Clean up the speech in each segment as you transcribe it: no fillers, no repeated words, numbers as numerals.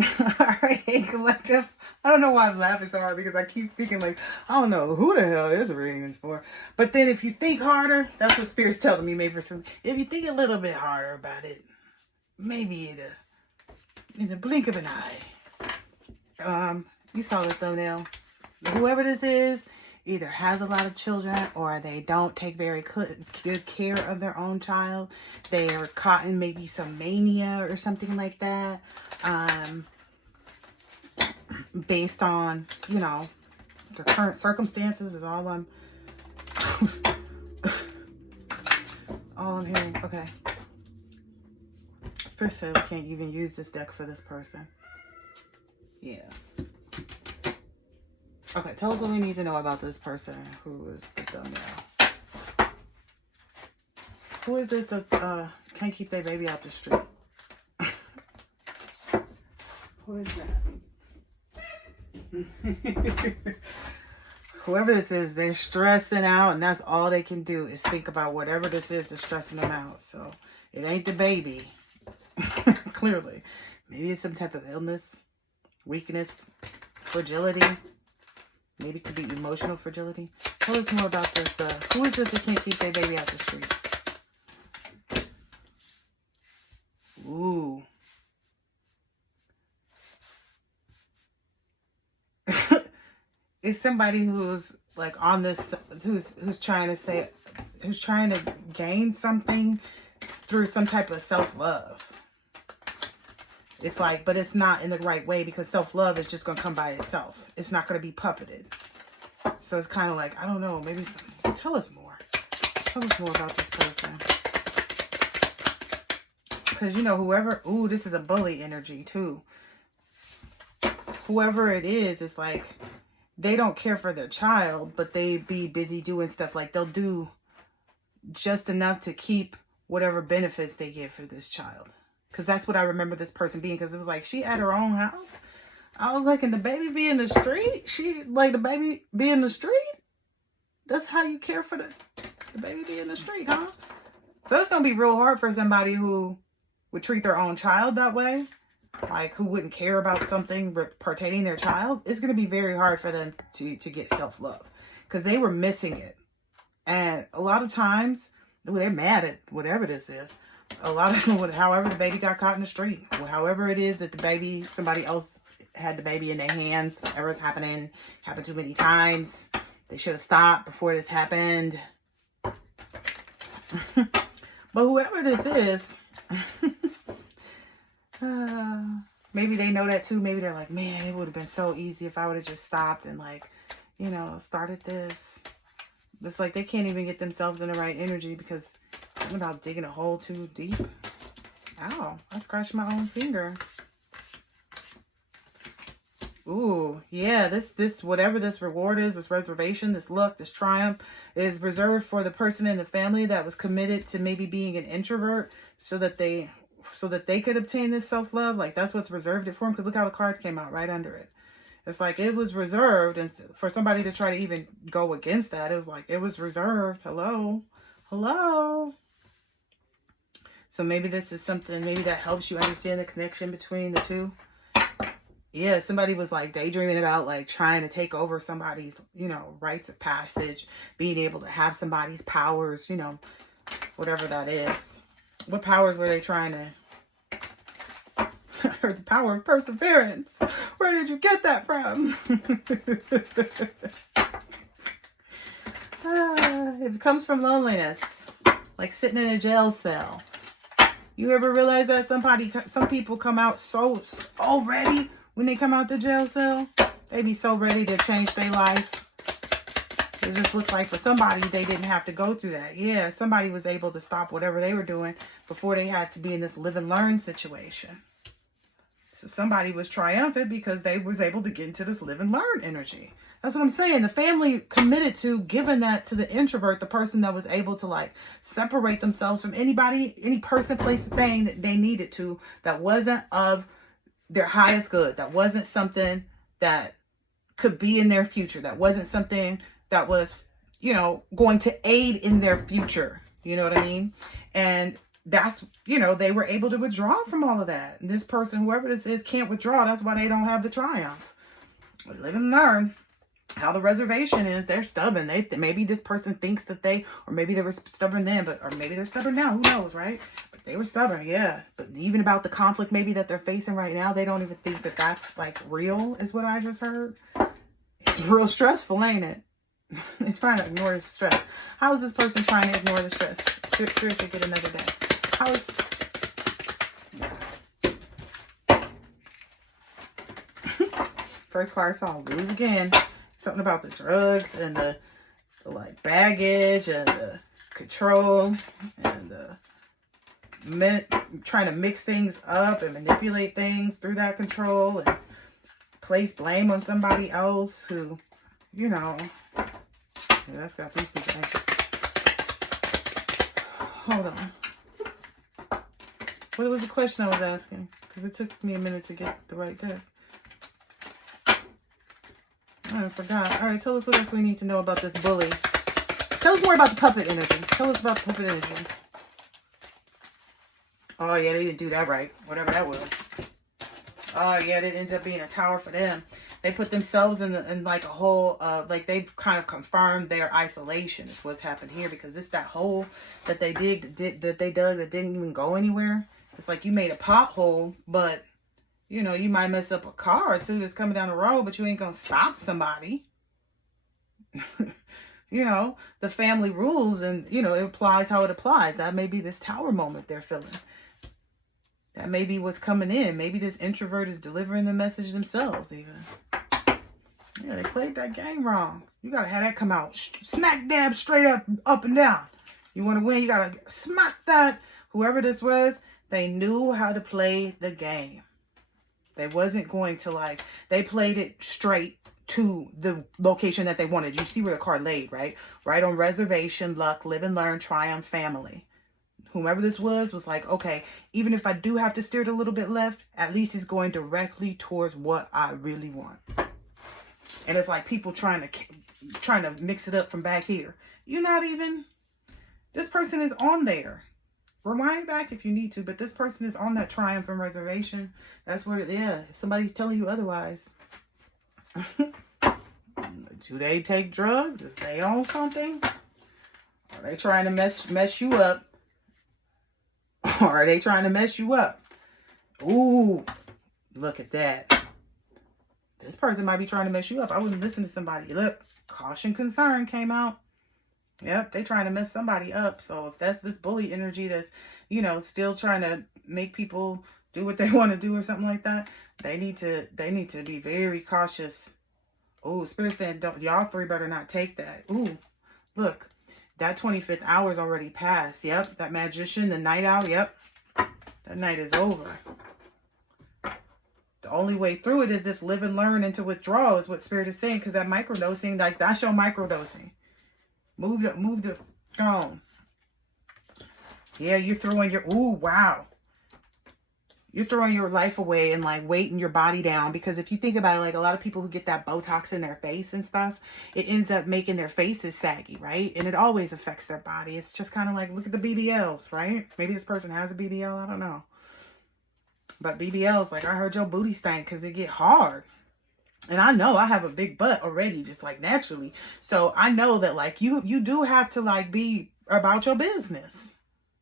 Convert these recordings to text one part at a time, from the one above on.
Alright, collective. I don't know why I'm laughing so hard because I keep thinking like, I don't know who the hell this reading is for. But then if you think harder, that's what Spirit's telling me maybe for some. If you think a little bit harder about it, maybe in the blink of an eye. You saw the thumbnail. Whoever this is either has a lot of children or they don't take very good care of their own child. They are caught in maybe some mania or something like that. Based on, you know, the current circumstances is all I'm hearing. Okay. Spirit said we can't even use this deck for this person. Yeah. Okay, tell us what we need to know about this person who is the thumbnail. Who is this that can't keep their baby out the street? Who is that? Whoever this is, they're stressing out, and that's all they can do is think about whatever this is that's stressing them out. So it ain't the baby. Clearly. Maybe it's some type of illness, weakness, fragility. Maybe it could be emotional fragility. Tell us more about this. Who is this that can't keep their baby out the street? Ooh. It's somebody who's like on this, who's trying to gain something through some type of self-love. It's like, but it's not in the right way because self-love is just going to come by itself. It's not going to be puppeted. So it's kind of like, I don't know, maybe tell us more. Tell us more about this person. Because, you know, whoever, ooh, this is a bully energy too. Whoever it is, it's like, they don't care for their child, but they be busy doing stuff. Like they'll do just enough to keep whatever benefits they get for this child. Because that's what I remember this person being. Because it was like, she at her own house. I was like, and the baby be in the street? She, like, the baby be in the street? That's how you care for the baby be in the street, huh? So it's going to be real hard for somebody who would treat their own child that way. Like, who wouldn't care about something pertaining their child. It's going to be very hard for them to get self-love. Because they were missing it. And a lot of times, they're mad at whatever this is. A lot of them, however the baby got caught in the street, or however it is that the baby, somebody else had the baby in their hands, whatever's happened too many times. They should have stopped before this happened. But whoever this is, maybe they know that too. Maybe they're like, man, it would have been so easy if I would have just stopped and like, you know, started this. It's like they can't even get themselves in the right energy because I'm about digging a hole too deep. Ow, I scratched my own finger. Ooh, yeah, this whatever this reward is, this reservation, this luck, this triumph is reserved for the person in the family that was committed to maybe being an introvert so that they could obtain this self-love. Like that's what's reserved it for them. Because look how the cards came out right under it. It's like it was reserved, and for somebody to try to even go against that, it was like it was reserved. Hello. So maybe this is something, maybe that helps you understand the connection between the two. Yeah, somebody was like daydreaming about like trying to take over somebody's, you know, rites of passage, being able to have somebody's powers, you know, whatever that is. What powers were they trying to? Or the power of perseverance. Where did you get that from? It comes from loneliness, like sitting in a jail cell. You ever realize that some people come out so ready when they come out the jail cell? They be so ready to change their life. It just looks like for somebody, they didn't have to go through that. Yeah, somebody was able to stop whatever they were doing before they had to be in this live and learn situation. So somebody was triumphant because they was able to get into this live and learn energy. That's what I'm saying. The family committed to giving that to the introvert, the person that was able to like separate themselves from anybody, any person, place, or thing that they needed to, that wasn't of their highest good. That wasn't something that could be in their future. That wasn't something that was, you know, going to aid in their future. You know what I mean? And that's, you know, they were able to withdraw from all of that. And this person, whoever this is, can't withdraw. That's why they don't have the triumph. Live and learn how the reservation is. They're stubborn. Maybe this person thinks that or maybe they were stubborn then, or maybe they're stubborn now. Who knows, right? But they were stubborn, yeah. But even about the conflict maybe that they're facing right now, they don't even think that that's like real, is what I just heard. It's real stressful, ain't it? They're trying to ignore the stress. How is this person trying to ignore the stress? Seriously, get another day. How is... First card song, lose again. Something about the drugs and the like baggage and the control and trying to mix things up and manipulate things through that control and place blame on somebody else who, you know, yeah, that's got these people anxious. Hold on. What was the question I was asking? Because it took me a minute to get the right deck. I forgot. All right, tell us what else we need to know about this bully. Tell us more about the puppet energy. Tell us about the puppet energy. Oh, yeah, they didn't do that right. Whatever that was. Oh, yeah, it ended up being a tower for them. They put themselves in like a hole. Like they've kind of confirmed their isolation is what's happened here. Because it's that hole that they dug that didn't even go anywhere. It's like you made a pothole, but... You know, you might mess up a car or two that's coming down the road, but you ain't going to stop somebody. You know, the family rules and, you know, it applies how it applies. That may be this tower moment they're feeling. That may be what's coming in. Maybe this introvert is delivering the message themselves even. Yeah, they played that game wrong. You got to have that come out smack dab straight up and down. You want to win, you got to smack that. Whoever this was, they knew how to play the game. They wasn't going to like, they played it straight to the location that they wanted. You see where the card laid, right? Right on reservation, luck, live and learn, triumph, family. Whomever this was like, okay, even if I do have to steer it a little bit left, at least it's going directly towards what I really want. And it's like people trying to mix it up from back here. You're not even, this person is on there. Rewind back if you need to, but this person is on that triumph and reservation. That's where, yeah, if somebody's telling you otherwise. Do they take drugs? Is they on something? Are they trying to mess you up? Or are they trying to mess you up? Ooh, look at that. This person might be trying to mess you up. I wouldn't listen to somebody. Look, caution, concern came out. Yep, they trying to mess somebody up. So if that's this bully energy that's, you know, still trying to make people do what they want to do or something like that, they need to be very cautious. Oh, Spirit said, y'all three better not take that. Ooh, look, that 25th hour is already passed. Yep, that magician, the night owl, yep, that night is over. The only way through it is this live and learn into withdrawal is what Spirit is saying, because that microdosing, like that's your microdosing. Move the phone. Yeah, you're throwing your, ooh, wow. You're throwing your life away and like weighting your body down, because if you think about it, like a lot of people who get that Botox in their face and stuff, it ends up making their faces saggy, right? And it always affects their body. It's just kind of like, look at the BBLs, right? Maybe this person has a BBL, I don't know. But BBLs, like I heard your booty stank because it get hard. And I know I have a big butt already, just like naturally. So I know that like you do have to like be about your business.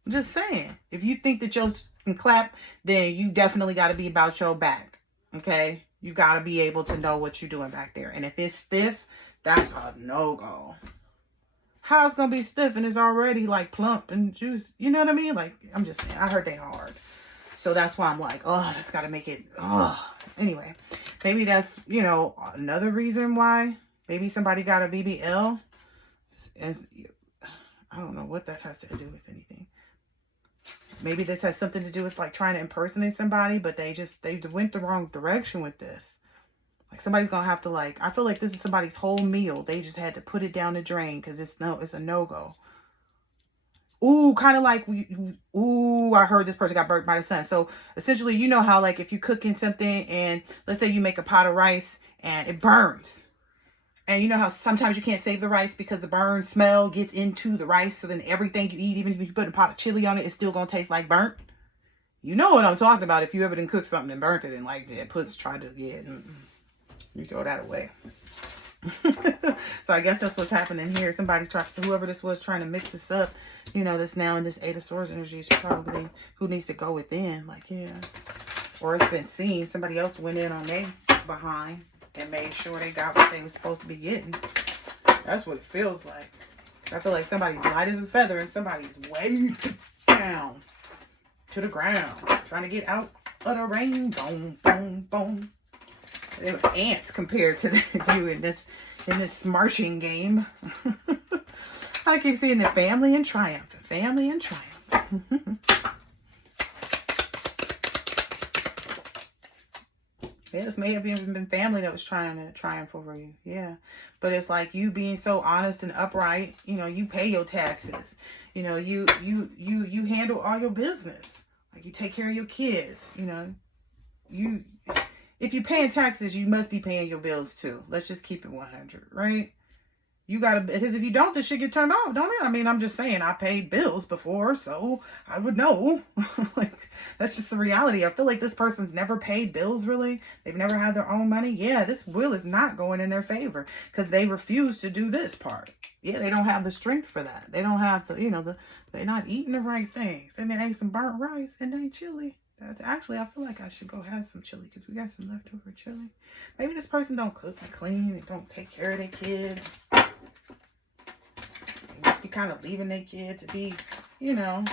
I'm just saying. If you think that you can clap, then you definitely got to be about your back. Okay? You got to be able to know what you're doing back there. And if it's stiff, that's a no-go. How it's going to be stiff and it's already like plump and juice? You know what I mean? Like, I'm just saying. I heard they hard. So that's why I'm like, oh, that's got to make it, oh. Anyway, maybe that's, you know, another reason why. Maybe somebody got a BBL. And I don't know what that has to do with anything. Maybe this has something to do with like trying to impersonate somebody, but they went the wrong direction with this. Like somebody's going to have to like, I feel like this is somebody's whole meal. They just had to put it down the drain because it's a no-go. Ooh, kind of like, ooh, I heard this person got burnt by the sun. So essentially, you know how like if you're cooking something and let's say you make a pot of rice and it burns. And you know how sometimes you can't save the rice because the burn smell gets into the rice. So then everything you eat, even if you put a pot of chili on it, it's still going to taste like burnt. You know what I'm talking about if you ever didn't cook something and burnt it and like that. You throw that away. So I guess that's what's happening here. Whoever this was trying to mix this up, you know, this now and this Eight of Swords energy is probably who needs to go within. Like, yeah. Or it's been seen. Somebody else went in on their behind and made sure they got what they were supposed to be getting. That's what it feels like. I feel like somebody's light as a feather and somebody's way down to the ground, trying to get out of the rain. Boom, boom, boom. They were ants compared to you in this marching game. I keep seeing the family and triumph, family and triumph. Yeah, this may have even been family that was trying to triumph over you. Yeah. But it's like you being so honest and upright. You know, you pay your taxes. You know, you handle all your business. Like you take care of your kids. You know, if you're paying taxes, you must be paying your bills too. Let's just keep it 100, right? You gotta, because if you don't, this shit get turned off, don't it? I mean, I'm just saying, I paid bills before, so I would know. Like, that's just the reality. I feel like this person's never paid bills, really. They've never had their own money. Yeah, this will is not going in their favor because they refuse to do this part. Yeah, they don't have the strength for that. They don't have the, you know, they're not eating the right things. And they ate some burnt rice and they chili. Actually, I feel like I should go have some chili because we got some leftover chili. Maybe this person don't cook and clean and don't take care of their kid. Just be kind of leaving their kid to be, you know.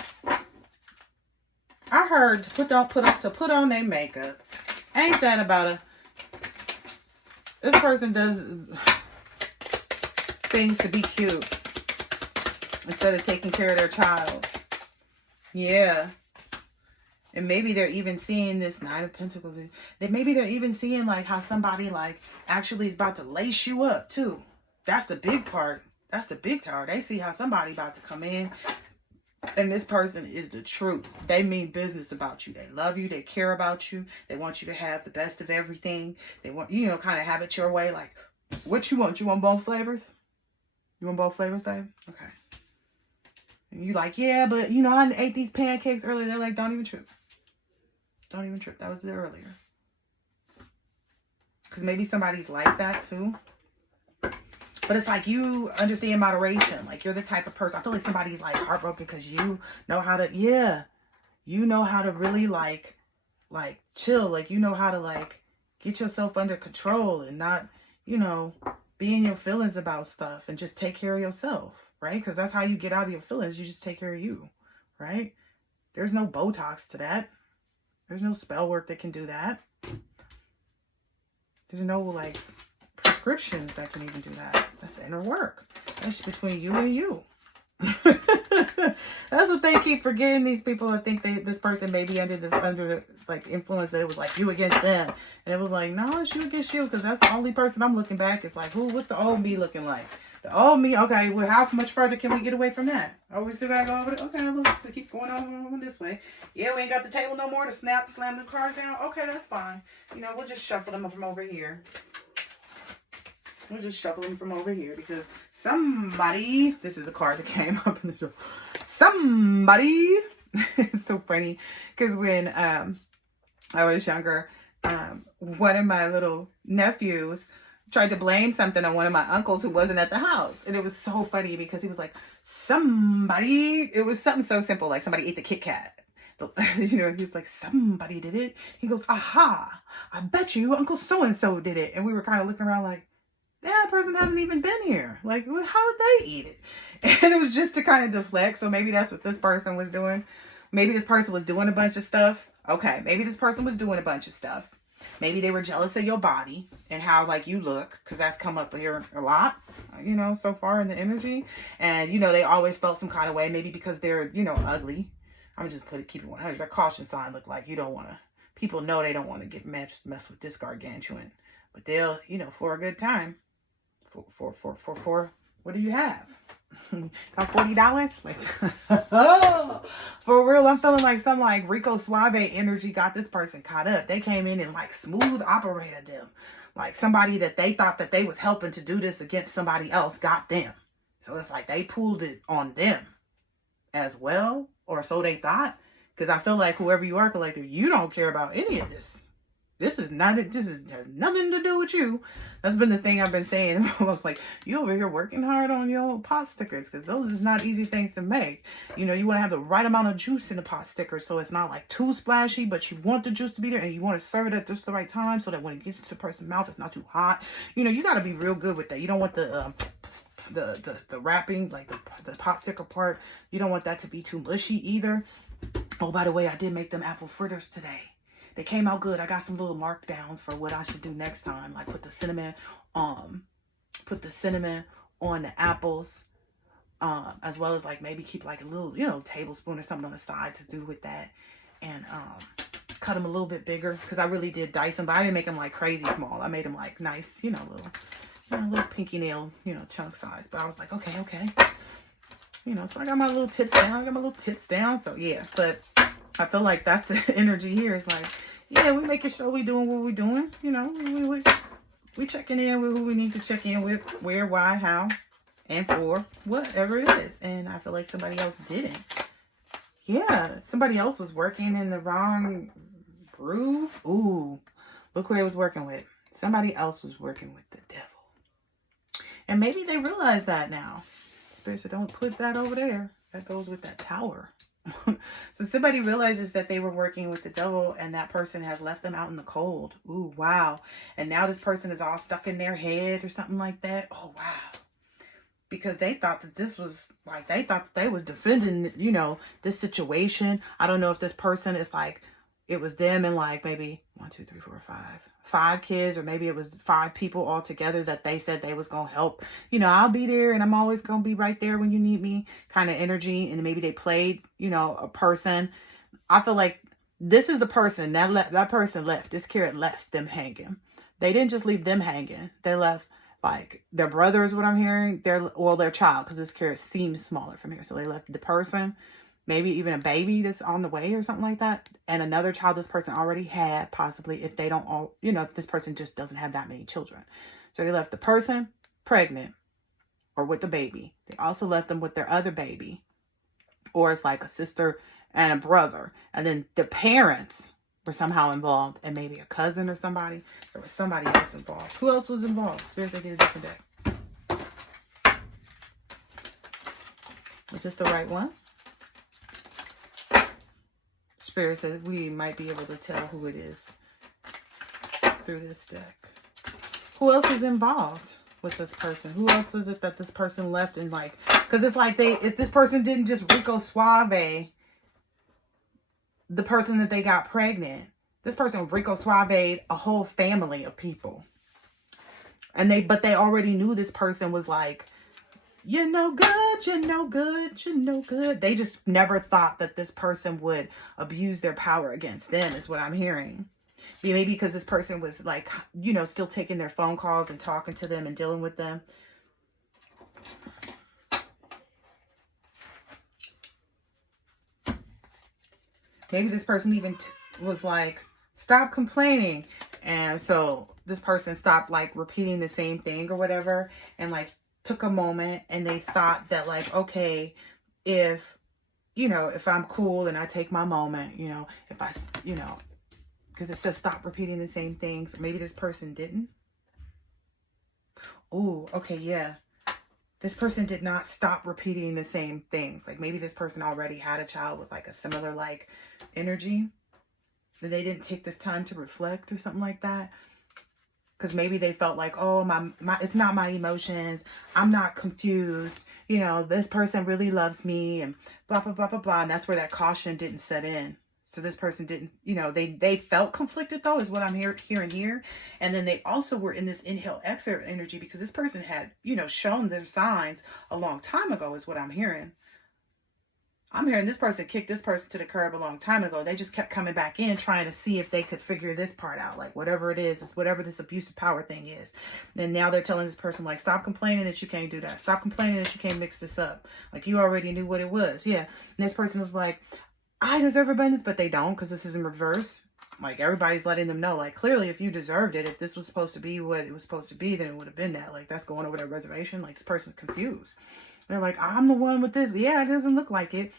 I heard to put on their makeup. Ain't that about a... This person does things to be cute instead of taking care of their child. Yeah. And maybe they're even seeing this Nine of Pentacles. Maybe they're even seeing like how somebody like actually is about to lace you up too. That's the big part. That's the big tower. They see how somebody about to come in. And this person is the truth. They mean business about you. They love you. They care about you. They want you to have the best of everything. They want, you know, kind of have it your way. Like, what you want? You want both flavors? You want both flavors, babe? Okay. And you like, yeah, but, you know, I ate these pancakes earlier. They're like, don't even trip. Don't even trip. That was there earlier. Because maybe somebody's like that, too. But it's like you understand moderation. Like you're the type of person. I feel like somebody's like heartbroken because you know how to, yeah. You know how to really like chill. Like you know how to like get yourself under control and not, you know, be in your feelings about stuff and just take care of yourself. Right? Because that's how you get out of your feelings. You just take care of you. Right? There's no Botox to that. There's no spell work that can do that. There's no like prescriptions that can even do that. That's inner work. That's between you and you. That's what they keep forgetting. These people, I think this person may be under the like influence that it was like you against them, and it was like no, it's you against you because that's the only person I'm looking back. It's like what's the old me looking like? The old me. Okay, well, how much further can we get away from that? Oh, we still gotta go over it. Okay, let's keep going on this way. Yeah, we ain't got the table no more to slam the cards down. Okay, that's fine. You know, we'll just shuffle them from over here. We'll just shuffle them from over here because somebody, this is the card that came up in the show. Somebody, it's so funny because when I was younger, one of my little nephews tried to blame something on one of my uncles who wasn't at the house. And it was so funny because he was like, somebody, it was something so simple, like somebody ate the Kit Kat. You know, he's like, somebody did it. He goes, aha, I bet you Uncle so-and-so did it. And we were kind of looking around like, that person hasn't even been here. Like, well, how did they eat it? And it was just to kind of deflect. So maybe that's what this person was doing. Maybe this person was doing a bunch of stuff. Okay, maybe this person was doing a bunch of stuff. Maybe they were jealous of your body and how, like, you look. Because that's come up here a lot, you know, so far in the energy. And, you know, they always felt some kind of way. Maybe because they're, you know, ugly. I'm just keep it 100. Their caution sign look like you don't want to. People know they don't want to get mess with this gargantuan. But they'll, you know, for a good time. For what do you have? Got $40? Like, for real, I'm feeling like some like Rico Suave energy got this person caught up. They came in and like smooth operated them. Like somebody that they thought that they was helping to do this against somebody else got them. So it's like they pulled it on them as well, or so they thought. Because I feel like whoever you are, collector, you don't care about any of this. This has nothing to do with you. That's been the thing I've been saying. I was like, you over here working hard on your pot stickers, because those is not easy things to make. You know, you want to have the right amount of juice in the pot sticker, so it's not like too splashy, but you want the juice to be there, and you want to serve it at just the right time, so that when it gets to the person's mouth, it's not too hot. You know, you got to be real good with that. You don't want the wrapping, like the pot sticker part. You don't want that to be too mushy either. Oh, by the way, I did make them apple fritters today. They came out good. I got some little markdowns for what I should do next time. Like put the cinnamon on the apples. As well as like maybe keep like a little, you know, tablespoon or something on the side to do with that. And cut them a little bit bigger. Because I really did dice them. But I didn't make them like crazy small. I made them like nice, you know, little pinky nail, you know, chunk size. But I was like, okay. You know, so I got my little tips down. So yeah, but I feel like that's the energy here. It's like, yeah, we making sure we doing what we're doing. You know, we checking in with who we need to check in with, where, why, how, and for whatever it is. And I feel like somebody else didn't. Yeah, somebody else was working in the wrong groove. Ooh, look what they was working with. Somebody else was working with the devil. And maybe they realize that now. Spirit said, don't put that over there. That goes with that tower. So somebody realizes that they were working with the devil and that person has left them out in the cold. Ooh, wow. And now this person is all stuck in their head or something like that. Oh, wow. Because they thought that this was like, they thought that they was defending, you know, this situation. I don't know if this person is like, it was them and like maybe 5 kids, or maybe it was 5 people all together that they said they was going to help. You know, I'll be there and I'm always going to be right there when you need me kind of energy. And maybe they played, you know, a person. I feel like this is the person that person left. This carrot left them hanging. They didn't just leave them hanging. They left like their brother is what I'm hearing. Their child, because this carrot seems smaller from here. So they left the person, maybe even a baby that's on the way or something like that. And another child this person already had, possibly, if they don't all, you know, if this person just doesn't have that many children. So they left the person pregnant or with the baby. They also left them with their other baby. Or it's like a sister and a brother. And then the parents were somehow involved. And maybe a cousin or somebody. There was somebody else involved. Who else was involved? Spirits, they get a different deck. Is this the right one? Spirit says we might be able to tell who it is through this deck. Who else was involved with this person? Who else is it that this person left in, like, because it's like if this person didn't just Rico Suave the person that they got pregnant, this person Rico Suave a whole family of people. And but they already knew this person was like, you're no good, you're no good, you're no good. They just never thought that this person would abuse their power against them, is what I'm hearing. Maybe because this person was like, you know, still taking their phone calls and talking to them and dealing with them. Maybe this person even was like, stop complaining. And so this person stopped like repeating the same thing or whatever. And like, took a moment and they thought that like, okay, if, you know, if I'm cool and I take my moment, you know, if I, you know, because it says stop repeating the same things. Or maybe this person didn't. Oh, okay, yeah. This person did not stop repeating the same things. Like maybe this person already had a child with like a similar like energy. That they didn't take this time to reflect or something like that. Because maybe they felt like, oh, my it's not my emotions. I'm not confused. You know, this person really loves me and blah, blah, blah, blah, blah. And that's where that caution didn't set in. So this person didn't, you know, they felt conflicted though, is what I'm hearing here. And then they also were in this inhale, exhale energy because this person had, you know, shown their signs a long time ago, is what I'm hearing. I'm hearing this person kicked this person to the curb a long time ago. They just kept coming back in trying to see if they could figure this part out. Like whatever it is, it's whatever this abusive power thing is. And now they're telling this person like, stop complaining that you can't do that. Stop complaining that you can't mix this up. Like you already knew what it was. Yeah. And this person is like, I deserve abundance, but they don't, because this is in reverse. Like everybody's letting them know, like clearly if you deserved it, if this was supposed to be what it was supposed to be, then it would have been that. Like that's going over that reservation. Like this person's confused. They're like, I'm the one with this. Yeah, it doesn't look like it.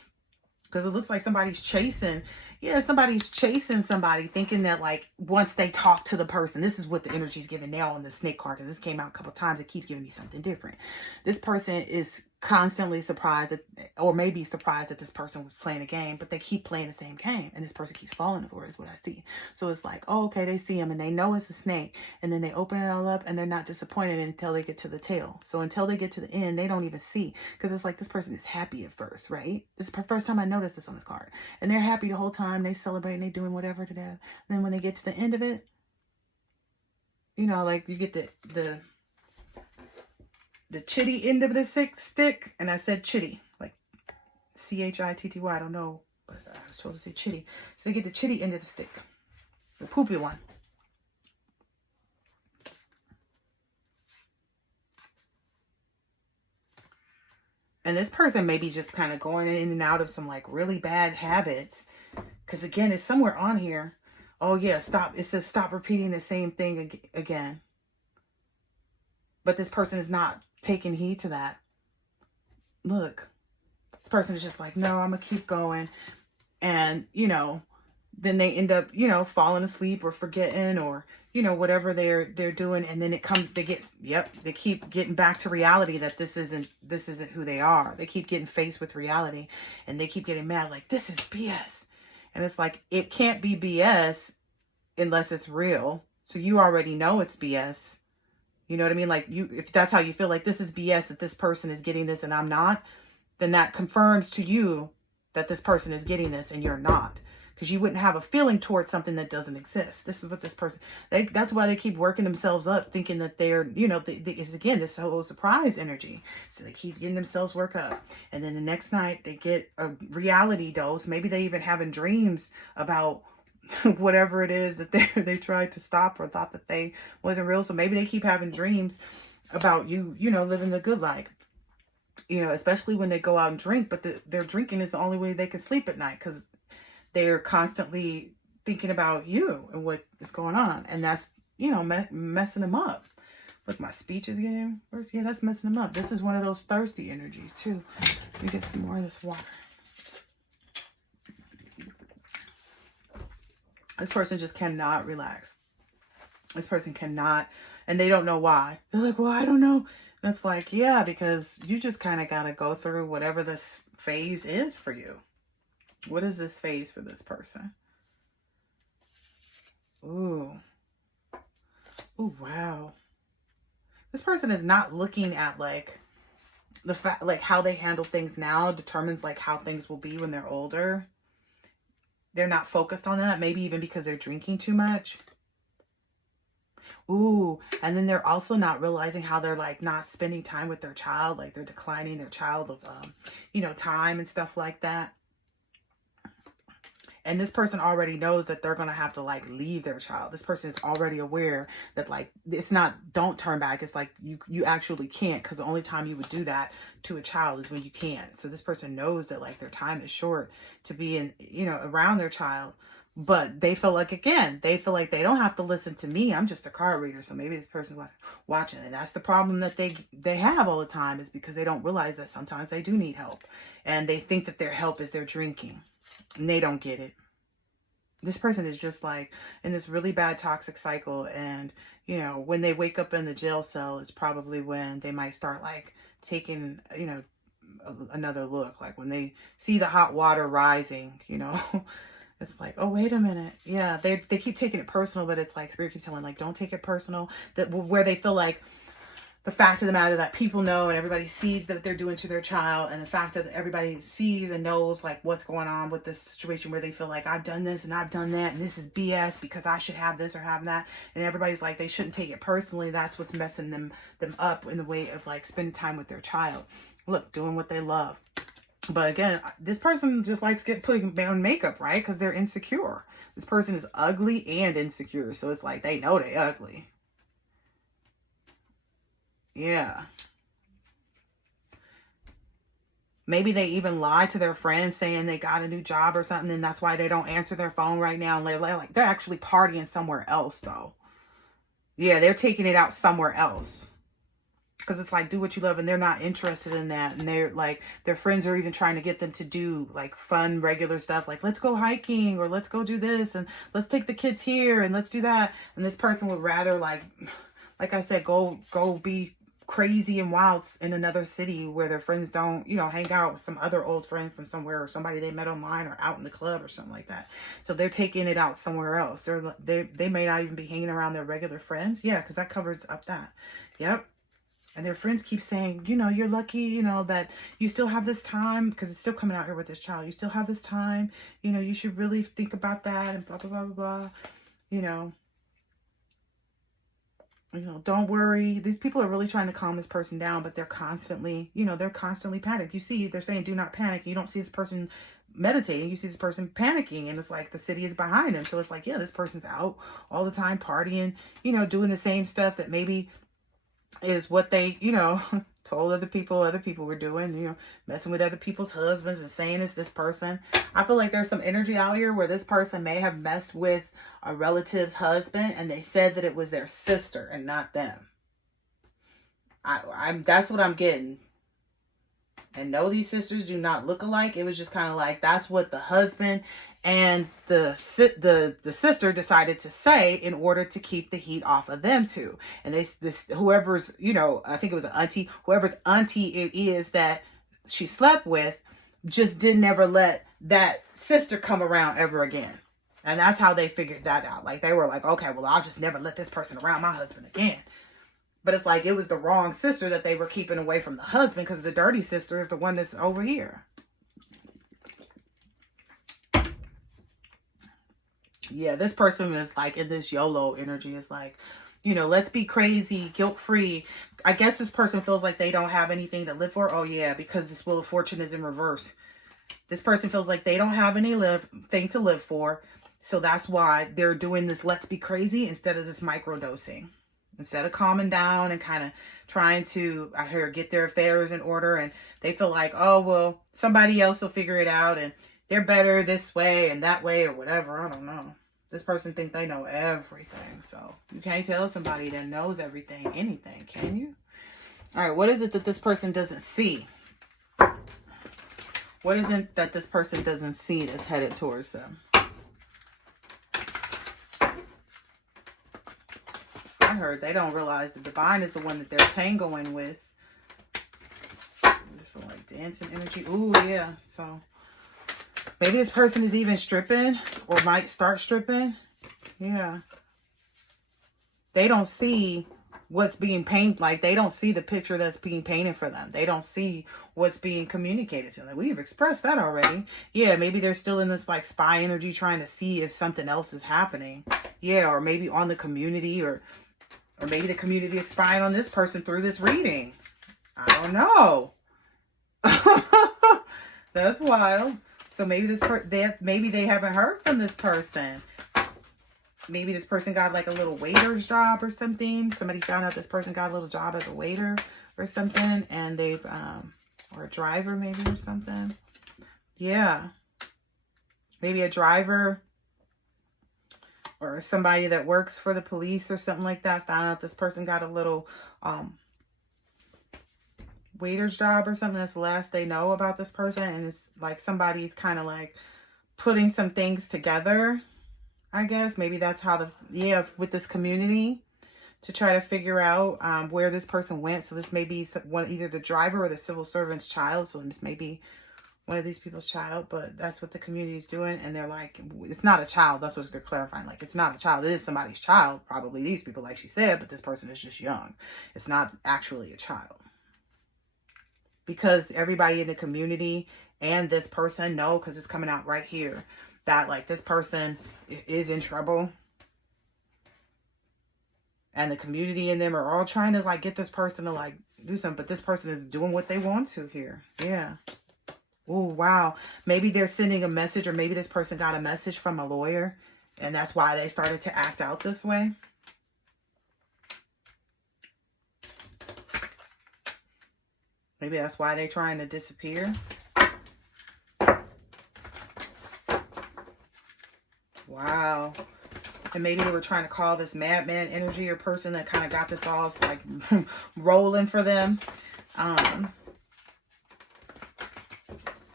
Because it looks like somebody's chasing. Yeah, somebody's chasing somebody, thinking that like once they talk to the person, this is what the energy is giving now on the snake card. Because this came out a couple of times. It keeps giving me something different. This person is constantly surprised at, or maybe surprised that this person was playing a game, but they keep playing the same game and this person keeps falling for it is what I see. So it's like, oh, okay, they see him and they know it's a snake, and then they open it all up and they're not disappointed until they get to the tail. So until they get to the end, they don't even see, because it's like this person is happy at first, right? This is the first time I noticed this on this card, and they're happy the whole time. They celebrate and they doing whatever to them. And then when they get to the end of it, you know, like you get the chitty end of the stick, and I said chitty, like C-H-I-T-T-Y, I don't know, but I was told to say chitty. So they get the chitty end of the stick, the poopy one. And this person may be just kind of going in and out of some like really bad habits, because again, it's somewhere on here. Oh yeah, stop. It says stop repeating the same thing again. But this person is not taking heed to that. Look, this person is just like, no, I'm gonna keep going. And you know, then they end up, you know, falling asleep or forgetting, or you know, whatever they're doing, and then they keep getting back to reality that this isn't who they are. They keep getting faced with reality, and they keep getting mad like, this is BS. And it's like, it can't be BS unless it's real. So you already know it's BS. You know what I mean? Like if that's how you feel, like this is BS that this person is getting this and I'm not, then that confirms to you that this person is getting this and you're not. Because you wouldn't have a feeling towards something that doesn't exist. This is what this person, that's why they keep working themselves up, thinking that they're, you know, it's again, this whole surprise energy. So they keep getting themselves worked up. And then the next night they get a reality dose. Maybe they even having dreams about whatever it is that they tried to stop or thought that they wasn't real. So maybe they keep having dreams about you know, living the good life. You know, especially when they go out and drink, but their drinking is the only way they can sleep at night, because they're constantly thinking about you and what is going on. And that's, you know, messing them up. Look, my speech is getting worse. Yeah, that's messing them up. This is one of those thirsty energies too. Let me get some more of this water. This person just cannot relax. This person cannot, and they don't know why. They're like, well, I don't know. And it's like, yeah, because you just kind of got to go through whatever this phase is for you. What is this phase for this person? Ooh. Ooh, wow. This person is not looking at like the fact, like how they handle things now determines like how things will be when they're older. They're not focused on that. Maybe even because they're drinking too much. Ooh, and then they're also not realizing how they're like not spending time with their child. Like they're declining their child of, you know, time and stuff like that. And this person already knows that they're going to have to like leave their child. This person is already aware that like, it's not, don't turn back. It's like you actually can't, because the only time you would do that to a child is when you can't. So this person knows that like their time is short to be in, you know, around their child. But they feel like, again, they feel like they don't have to listen to me. I'm just a card reader. So maybe this person's watching. And that's the problem that they have all the time, is because they don't realize that sometimes they do need help. And they think that their help is their drinking. And they don't get it. This person is just like in this really bad toxic cycle. And, you know, when they wake up in the jail cell is probably when they might start like taking, you know, another look. Like when they see the hot water rising, you know, it's like, oh, wait a minute. Yeah, they keep taking it personal, but it's like Spirit keeps telling like, don't take it personal. That where they feel like the fact of the matter that people know and everybody sees that they're doing to their child, and the fact that everybody sees and knows like what's going on with this situation, where they feel like I've done this and I've done that and this is BS because I should have this or have that, and everybody's like they shouldn't take it personally. That's what's messing them up in the way of like spending time with their child. Look, doing what they love. But again, this person just likes putting on makeup, right? Because they're insecure. This person is ugly and insecure. So it's like they know they ugly. Yeah. Maybe they even lie to their friends saying they got a new job or something, and that's why they don't answer their phone right now. And they're actually partying somewhere else, though. Yeah, they're taking it out somewhere else. Because it's like, do what you love, and they're not interested in that. And they're like, their friends are even trying to get them to do like fun, regular stuff. Like, let's go hiking, or let's go do this, and let's take the kids here, and let's do that. And this person would rather like I said, go be crazy and wild in another city where their friends don't, hang out with some other old friends from somewhere, or somebody they met online, or out in the club or something like that. So they're taking it out somewhere else. They may not even be hanging around their regular friends. Yeah, because that covers up that. Yep. And their friends keep saying, you're lucky, that you still have this time, because it's still coming out here with this child. You still have this time. You should really think about that, and blah, blah, blah, blah, blah. Don't worry. These people are really trying to calm this person down, but they're constantly panicked. You see, they're saying, do not panic. You don't see this person meditating. You see this person panicking, and it's like the city is behind them. So it's like, yeah, this person's out all the time partying, doing the same stuff that maybe is what they, told other people were doing, messing with other people's husbands and saying it's this person. I feel like there's some energy out here where this person may have messed with a relative's husband, and they said that it was their sister and not them. That's what I'm getting. And no, these sisters do not look alike. It was just kind of like, that's what the husband and the sister decided to say in order to keep the heat off of them two. And whoever's, I think it was an auntie, whoever's auntie it is that she slept with, just didn't ever let that sister come around ever again. And that's how they figured that out. Like, they were like, okay, well, I'll just never let this person around my husband again. But it's like, it was the wrong sister that they were keeping away from the husband, because the dirty sister is the one that's over here. Yeah, this person is like in this YOLO energy. It's like, let's be crazy, guilt-free. I guess this person feels like they don't have anything to live for. Oh, yeah, because this Wheel of Fortune is in reverse. This person feels like they don't have anything to live for. So that's why they're doing this let's be crazy instead of this microdosing. Instead of calming down and kind of trying to, get their affairs in order. And they feel like, oh, well, somebody else will figure it out, and they're better this way and that way or whatever. I don't know. This person thinks they know everything. So you can't tell somebody that knows everything, anything, can you? All right, what is it that this person doesn't see? What is it that this person doesn't see that's headed towards them? I heard they don't realize the divine is the one that they're tangoing with. Just like dancing energy. Ooh, yeah. So maybe this person is even stripping, or might start stripping. Yeah. They don't see what's being painted. Like, they don't see the picture that's being painted for them. They don't see what's being communicated to them. Like, we've expressed that already. Yeah, maybe they're still in this like spy energy, trying to see if something else is happening. Yeah, or maybe on the community, or maybe the community is spying on this person through this reading. I don't know. That's wild. So maybe maybe they haven't heard from this person. Maybe this person got like a little waiter's job or something. Somebody found out this person got a little job as a waiter or something, and they've or a driver maybe or something. Yeah. Maybe a driver or somebody that works for the police or something like that found out this person got a little waiter's job or something. That's the last they know about this person. And it's like somebody's kind of like putting some things together, I guess. Maybe that's how with this community to try to figure out where this person went. So this may be either the driver or the civil servant's child. So this may be one of these people's child, but that's what the community is doing. And they're like, it's not a child. That's what they're clarifying. Like, it's not a child. It is somebody's child. Probably these people, like she said, but this person is just young. It's not actually a child. Because everybody in the community and this person know, because it's coming out right here, that like this person is in trouble. And the community and them are all trying to like get this person to like do something. But this person is doing what they want to here. Yeah. Oh, wow. Maybe they're sending a message, or maybe this person got a message from a lawyer, and that's why they started to act out this way. Maybe that's why they're trying to disappear. Wow. And maybe they were trying to call this madman energy or person that kind of got this all like rolling for them.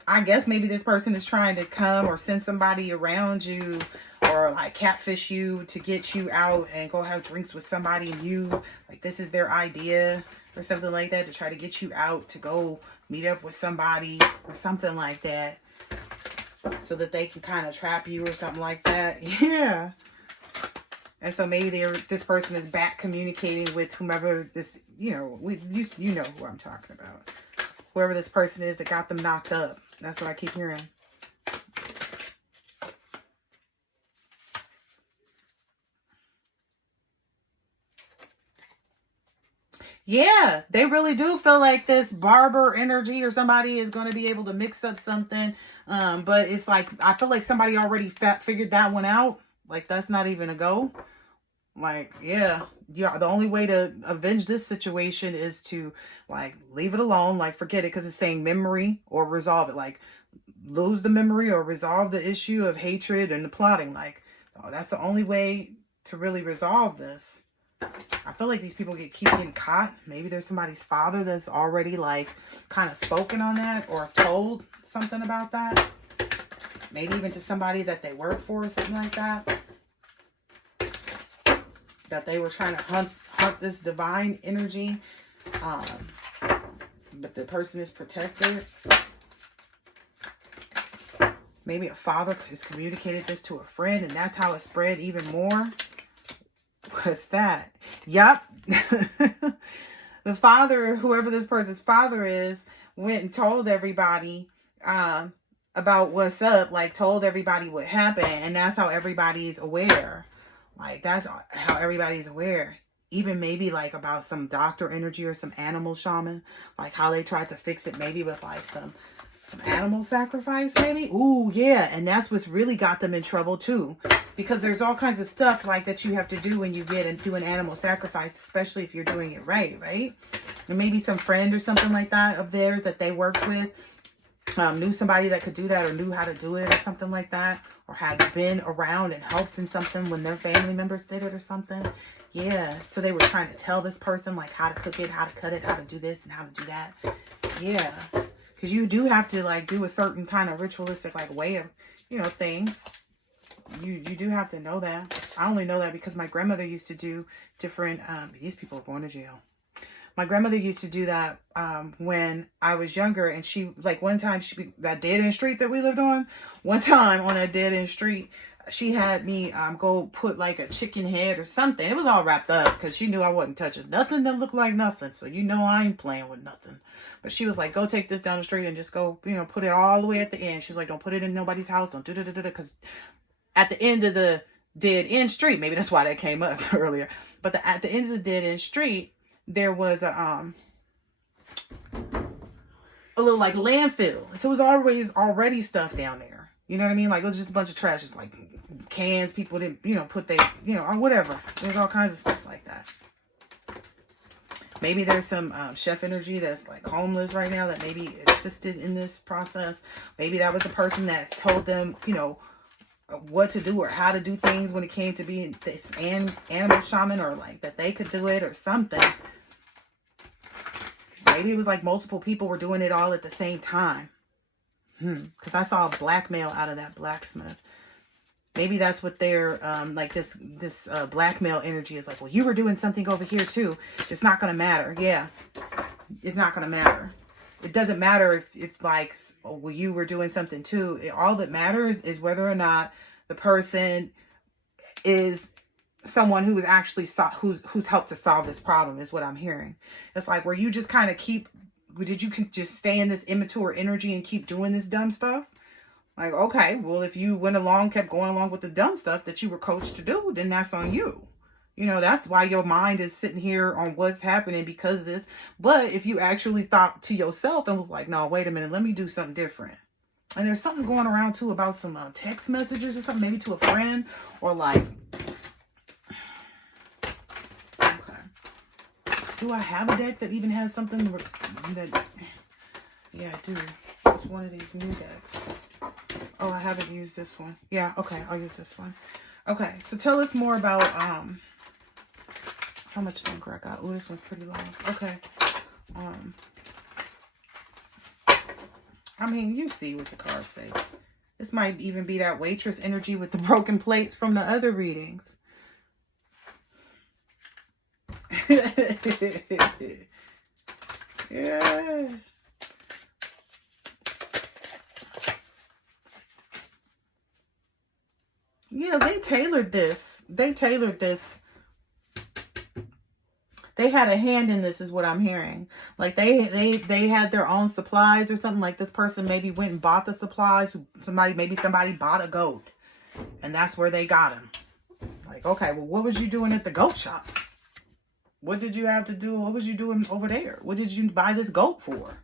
I guess maybe this person is trying to come or send somebody around you, or like catfish you to get you out and go have drinks with somebody, and you, like, this is their idea or something like that, to try to get you out to go meet up with somebody or something like that, so that they can kind of trap you or something like that. Yeah. And so maybe this person is back communicating with whomever this, you know who I'm talking about. Whoever this person is that got them knocked up. That's what I keep hearing. Yeah, they really do feel like this barber energy or somebody is going to be able to mix up something. But it's like, I feel like somebody already figured that one out. Like, that's not even a go. Like, yeah, the only way to avenge this situation is to, like, leave it alone, like, forget it, because it's saying memory or resolve it, like, lose the memory or resolve the issue of hatred and the plotting. Like, oh, that's the only way to really resolve this. I feel like these people keep getting caught. Maybe there's somebody's father that's already, like, kind of spoken on that or told something about that. Maybe even to somebody that they work for or something like that. That they were trying to hunt this divine energy, but the person is protected. Maybe a father has communicated this to a friend, and that's how it spread even more. What's that? Yup. The father, whoever this person's father is, went and told everybody about what's up, like told everybody what happened, and that's how everybody's aware. Like, that's how everybody's aware. Even maybe like about some doctor energy or some animal shaman. Like how they tried to fix it, maybe with like some animal sacrifice, maybe. Ooh, yeah. And that's what's really got them in trouble too. Because there's all kinds of stuff like that you have to do when you get and do an animal sacrifice, especially if you're doing it right, right? And maybe some friend or something like that of theirs that they worked with knew somebody that could do that, or knew how to do it or something like that, or had been around and helped in something when their family members did it or something. Yeah, so they were trying to tell this person like how to cook it, how to cut it, how to do this and how to do that. Yeah, because you do have to like do a certain kind of ritualistic like way of, things. You do have to know that. I only know that because my grandmother used to do different, these people are going to jail. My grandmother used to do that when I was younger, and she, like, one time, that dead-end street that we lived on, one time on that dead-end street, she had me go put, like, a chicken head or something. It was all wrapped up because she knew I wasn't touching nothing that looked like nothing, so I ain't playing with nothing. But she was like, go take this down the street and just go, put it all the way at the end. She was like, don't put it in nobody's house, don't do-da-da-da-da, because at the end of the dead-end street, maybe that's why that came up earlier, but at the end of the dead-end street, there was a little like landfill. So it was always already stuff down there. You know what I mean? Like, it was just a bunch of trash, just like cans. People didn't, put they, or whatever. There's all kinds of stuff like that. Maybe there's some chef energy that's like homeless right now that maybe assisted in this process. Maybe that was the person that told them, what to do or how to do things when it came to being this animal shaman, or like that they could do it or something. Maybe it was like multiple people were doing it all at the same time. Because I saw blackmail out of that blacksmith. Maybe that's what they're, like this blackmail energy is like, well, you were doing something over here too. It's not going to matter. Yeah. It's not going to matter. It doesn't matter if like, oh, well, you were doing something too. All that matters is whether or not the person is someone who is actually who's helped to solve this problem, is what I'm hearing. It's like, where you just kind of did you just stay in this immature energy and keep doing this dumb stuff? Like, okay, well, if you kept going along with the dumb stuff that you were coached to do, then that's on you. That's why your mind is sitting here on what's happening because of this. But if you actually thought to yourself and was like, no, wait a minute, let me do something different. And there's something going around too about some text messages or something, maybe to a friend or like, okay. Do I have a deck that even has something that, yeah, I do. It's one of these new decks. Oh, I haven't used this one. Yeah, okay, I'll use this one. Okay, so tell us more about, how much longer I got. Oh, this one's pretty long. Okay. I mean, you see what the cards say. This might even be that waitress energy with the broken plates from the other readings. Yeah. Yeah, they tailored this. They tailored this. They had a hand in this, is what I'm hearing. Like they had their own supplies or something. Like this person maybe went and bought the supplies. Maybe somebody bought a goat, and that's where they got him. Like, okay, well, what was you doing at the goat shop? What did you have to do? What was you doing over there? What did you buy this goat for?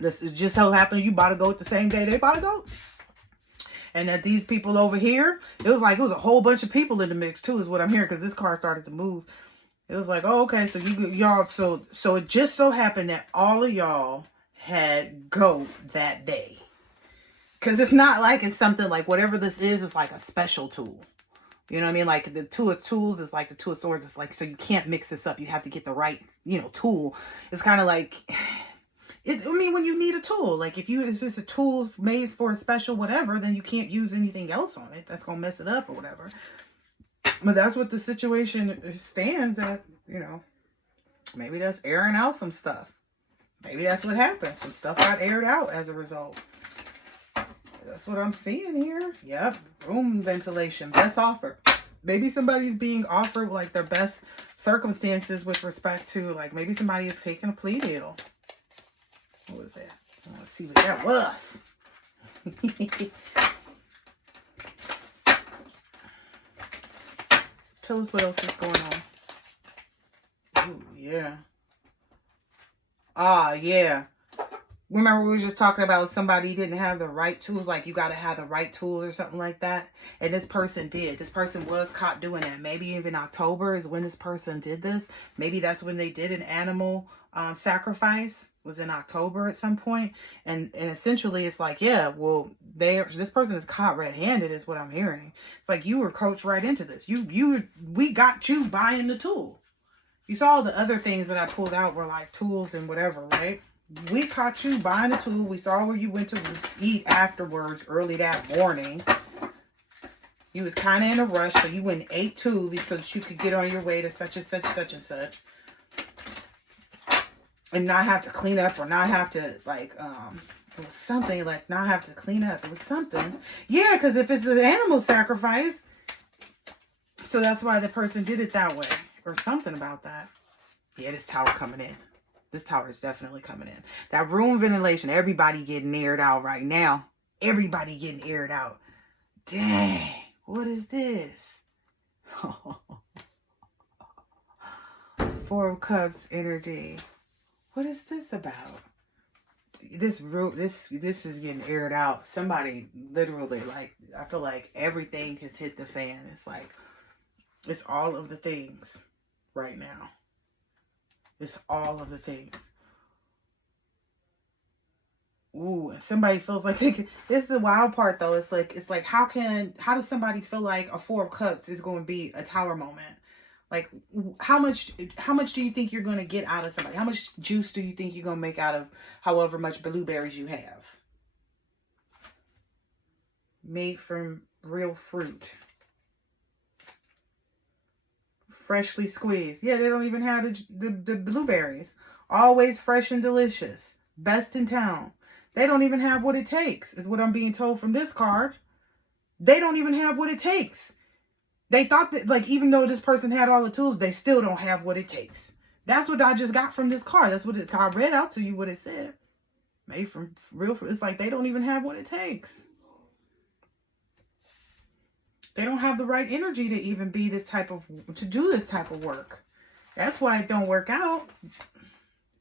This just so happened you bought a goat the same day they bought a goat. And that these people over here, it was a whole bunch of people in the mix too, is what I'm hearing, because this card started to move. It was like, oh, okay, so y'all, so it just so happened that all of y'all had goat that day. Because it's not like it's something like whatever this is like a special tool. You know what I mean? Like the Two of Tools is like the Two of Swords. It's like, so you can't mix this up. You have to get the right, tool. It's kind of like, I mean, when you need a tool, like if it's a tool made for a special whatever, then you can't use anything else on it. That's going to mess it up or whatever. But that's what the situation stands at, Maybe that's airing out some stuff. Maybe that's what happened. Some stuff got aired out as a result. That's what I'm seeing here. Yep. Room ventilation. Best offer. Maybe somebody's being offered like their best circumstances with respect to, like, maybe somebody is taking a plea deal. What was that? I want to see what that was. Tell us what else is going on. Oh, yeah. Ah, yeah. Remember we were just talking about somebody didn't have the right tools, like you got to have the right tools or something like that. And this person did. This person was caught doing that. Maybe even October is when this person did this. Maybe that's when they did an animal sacrifice, was in October at some point. And essentially it's like, yeah, well, this person is caught red-handed is what I'm hearing. It's like you were coached right into this. We got you buying the tool. You saw the other things that I pulled out were like tools and whatever, right? We caught you buying a tool. We saw where you went to eat afterwards early that morning. You was kind of in a rush, so you went and ate too so that you could get on your way to such and such, such and such. And not have to clean up or not have to, like, it was something like not have to clean up. It was something. Yeah, because if it's an animal sacrifice, so that's why the person did it that way or something about that. Yeah, this tower coming in. This tower is definitely coming in. That room ventilation, everybody getting aired out right now. Everybody getting aired out. Dang, what is this? Four of Cups energy. What is this about? This is getting aired out. Somebody literally, like, I feel like everything has hit the fan. It's like, it's all of the things right now. It's all of the things. Ooh, and somebody feels like they can. This is the wild part, though. It's like how does somebody feel like a Four of Cups is going to be a tower moment? Like, how much do you think you're going to get out of somebody? How much juice do you think you're going to make out of however much blueberries you have? Made from real fruit. Freshly squeezed. Yeah, they don't even have the blueberries. Always fresh and delicious. Best in town. They don't even have what it takes, is what I'm being told from this card. They don't even have what it takes. They thought that, like, even though this person had all the tools, they still don't have what it takes. That's what I just got from this card. That's what I read out to you what it said. Made from real fruit. It's like they don't even have what it takes. They don't have the right energy to even be to do this type of work. That's why it don't work out.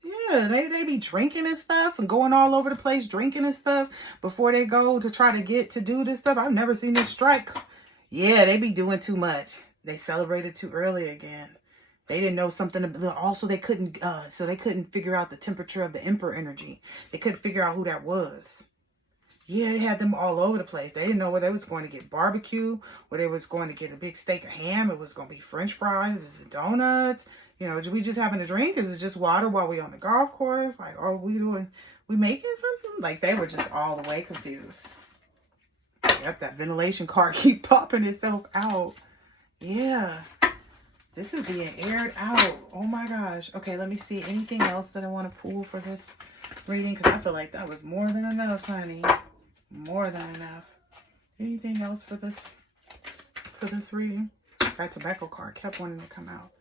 Yeah, they be drinking and stuff and going all over the place drinking and stuff before they go to try to do this stuff. I've never seen this strike. Yeah, they be doing too much. They celebrated too early again. They didn't know something. Also, they couldn't figure out the temperature of the Emperor energy. They couldn't figure out who that was. Yeah, they had them all over the place. They didn't know where they was going to get barbecue, where they was going to get a big steak of ham. It was going to be French fries, is it donuts? You know, we just having a drink? Is it just water while we on the golf course? Like, are we making something? Like, they were just all the way confused. Yep, that ventilation card keep popping itself out. Yeah. This is being aired out. Oh my gosh. Okay, let me see. Anything else that I want to pull for this reading? Because I feel like that was more than enough, honey. More than enough. Anything else for this reading? That tobacco card kept wanting to come out.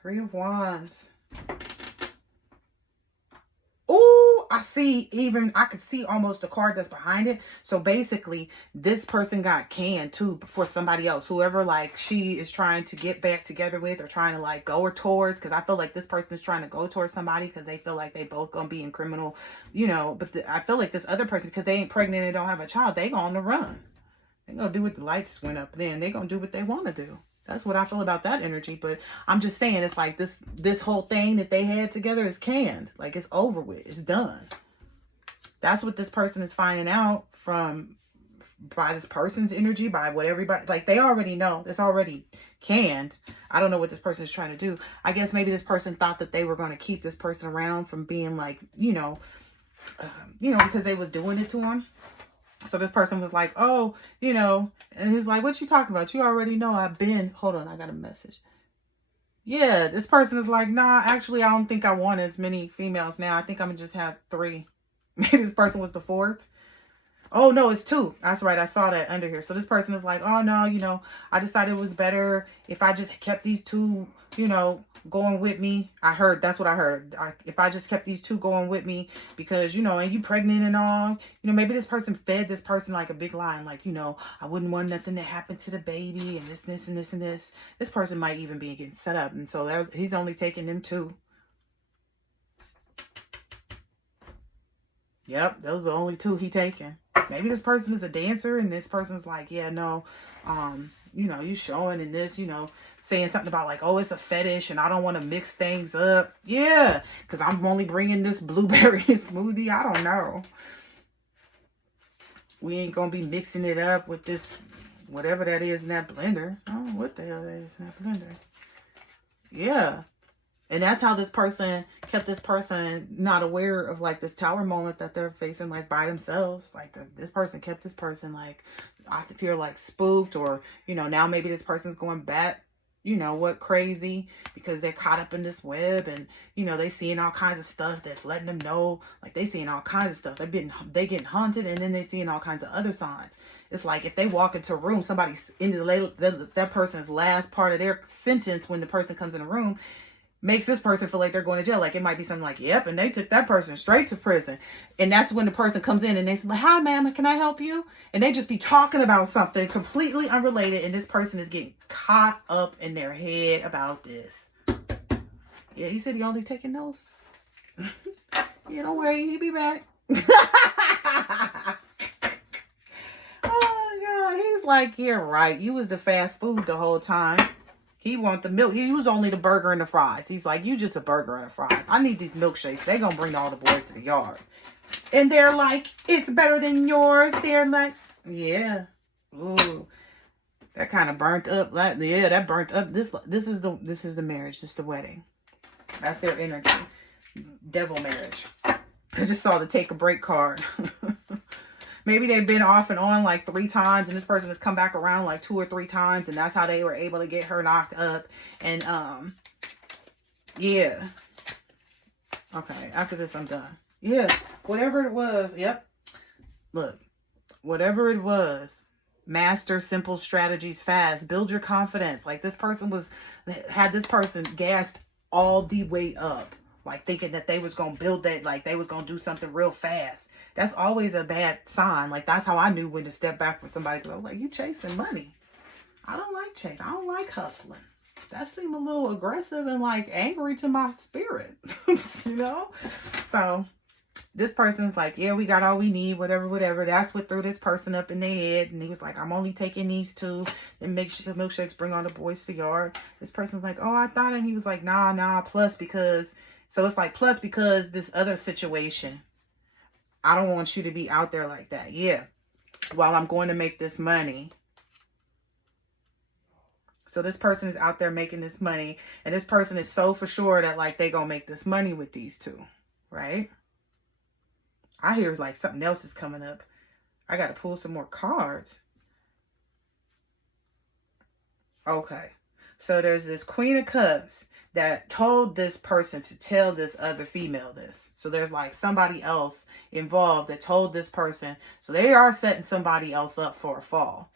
3 of Wands. Oh, I can see almost the card that's behind it. So basically, this person got canned too for somebody else. Whoever like she is trying to get back together with or trying to like go towards. Because I feel like this person is trying to go towards somebody because they feel like they both gonna be in criminal, you know. But I feel like this other person, because they ain't pregnant and don't have a child, they on the run. They gonna do what the lights went up then. They gonna do what they want to do. That's what I feel about that energy. But I'm just saying, it's like this whole thing that they had together is canned. Like, it's over with. It's done. That's what this person is finding out by this person's energy, by what everybody, like, they already know. It's already canned. I don't know what this person is trying to do. I guess maybe this person thought that they were going to keep this person around from being like, because they was doing it to him. So this person was like, oh, and he was like, what you talking about? You already know hold on, I got a message. Yeah, this person is like, nah, actually, I don't think I want as many females now. I think I'm going to just have 3. Maybe this person was the 4th. Oh, no, it's 2. That's right. I saw that under here. So this person is like, oh, no, I decided it was better if I just kept these 2, going with me. That's what I heard. If I just kept these 2 going with me because, and you pregnant and all, maybe this person fed this person like a big line. Like, I wouldn't want nothing to happen to the baby and this, and this, and this. This person might even be getting set up. And so he's only taking them 2. Yep, those are the only 2 he taking. Maybe this person is a dancer and this person's like, yeah, no, you showing in this, saying something about like, oh, it's a fetish and I don't want to mix things up. Yeah, because I'm only bringing this blueberry smoothie. I don't know. We ain't going to be mixing it up with this, whatever that is in that blender. I don't know what the hell that is in that blender. Yeah. And that's how this person kept this person not aware of like this tower moment that they're facing like by themselves. Like this person kept this person like, I feel like spooked or, now maybe this person's going back, crazy because they're caught up in this web and, they seeing all kinds of stuff that's letting them know, like they seeing all kinds of stuff. They getting haunted and then they seeing all kinds of other signs. It's like if they walk into a room, somebody's into that person's last part of their sentence when the person comes in the room makes this person feel like they're going to jail. Like it might be something like, yep, and they took that person straight to prison. And that's when the person comes in and they say, hi, ma'am, can I help you? And they just be talking about something completely unrelated. And this person is getting caught up in their head about this. Yeah, he said he only taking those. Yeah, don't worry, he'll be back. Oh, God. He's like, yeah, right. You was the fast food the whole time. He want the milk. He was only the burger and the fries. He's like, you just a burger and a fries. I need these milkshakes. They gonna bring all the boys to the yard. And they're like, it's better than yours. They're like, yeah. Ooh. That kind of burnt up. Yeah, that burnt up. This is the marriage. This is the wedding. That's their energy. Devil marriage. I just saw the take a break card. Maybe they've been off and on like 3 times and this person has come back around like 2 or 3 times and that's how they were able to get her knocked up. And, yeah. Okay, after this, I'm done. Yeah, whatever it was, yep. Look, whatever it was, master simple strategies fast. Build your confidence. Like this person had this person gassed all the way up. Like thinking that they was going to build that, like they was going to do something real fast. That's always a bad sign. Like, that's how I knew when to step back for somebody. Because I was like, you chasing money. I don't like chasing. I don't like hustling. that seemed a little aggressive and like angry to my spirit, you know? So this person's like, yeah, we got all we need, whatever, whatever. That's what threw this person up in their head. And he was like, I'm only taking these two. And make sure milkshakes bring all the boys to the yard. This person's like, oh, I thought. And he was like, nah, plus because. So it's like, plus because this other situation. I don't want you to be out there like that. Yeah. While I'm going to make this money. So this person is out there making this money. And this person is so for sure that like they gonna make this money with these two. Right? I hear like something else is coming up. I got to pull some more cards. Okay. So there's this Queen of Cups that told this person to tell this other female this. So there's like somebody else involved that told this person. So they are setting somebody else up for a fall.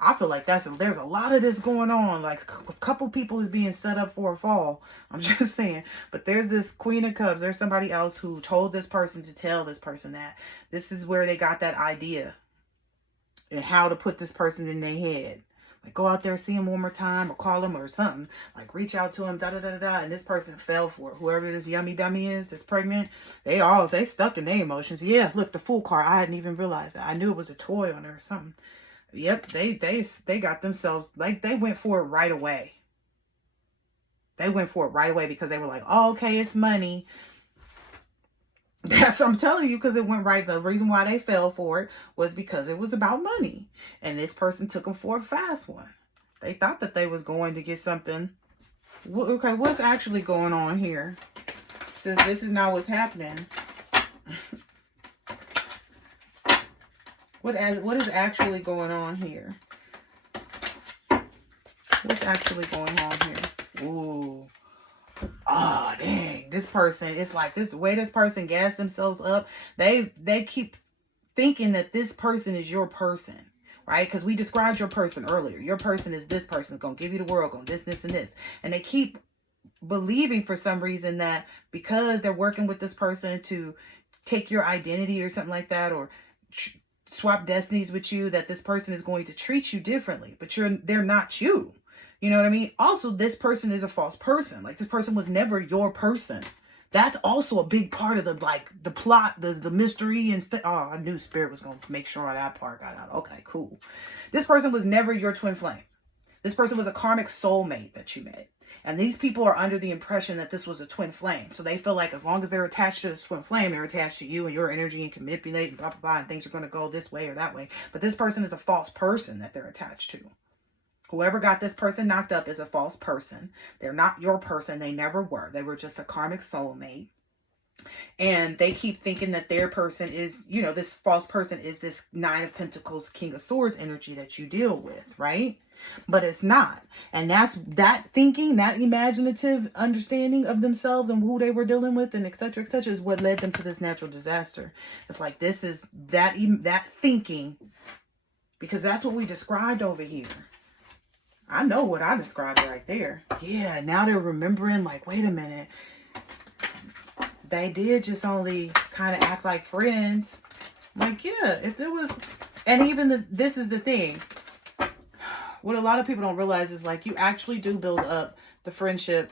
I feel like there's a lot of this going on. Like a couple people is being set up for a fall. I'm just saying. But there's this Queen of Cups. There's somebody else who told this person to tell this person that. This is where they got that idea. And how to put this person in their head. Like go out there, see him one more time. Or call him or something. Like reach out to him. And this person fell for it. Whoever this yummy dummy is that's pregnant. They stuck in their emotions. Yeah, look, the Fool card. I hadn't even realized that. I knew it was a toy on her or something. Yep, they got themselves, like, they went for it right away. They went for it right away because they were like, oh, okay, it's money. That's what I'm telling you, because it went right. The reason why they fell for it was because it was about money. And this person took them for a fast one. They thought that they was going to get something. Okay, what's actually going on here? Since this is not what's happening. What is actually going on here? What's actually going on here? Ooh. Oh, dang. This person, it's like this, the way this person gassed themselves up, they keep thinking that this person is your person, right? Because we described your person earlier. Your person is this person, going to give you the world, going this, and this. And they keep believing for some reason that because they're working with this person to take your identity or something like that, or swap destinies with you, that this person is going to treat you differently, but they're not you. You know what I mean? Also, this person is a false person. Like this person was never your person. That's also a big part of the plot, the mystery and stuff. Oh, I knew Spirit was going to make sure that part got out. Okay, cool. This person was never your twin flame. This person was a karmic soulmate that you met. And these people are under the impression that this was a twin flame. So they feel like as long as they're attached to this twin flame, they're attached to you and your energy and can manipulate and blah, blah, blah, and things are going to go this way or that way. But this person is a false person that they're attached to. Whoever got this person knocked up is a false person. They're not your person. They never were. They were just a karmic soulmate. And they keep thinking that their person is, this false person is this Nine of Pentacles, King of Swords energy that you deal with, right? But it's not. And that's that thinking, that imaginative understanding of themselves and who they were dealing with and et cetera, is what led them to this natural disaster. It's like this is that thinking, because that's what we described over here. I know what I described right there. Yeah, now they're remembering like, wait a minute. They did just only kind of act like friends. Like, yeah, if there was, and even this is the thing. What a lot of people don't realize is like you actually do build up the friendship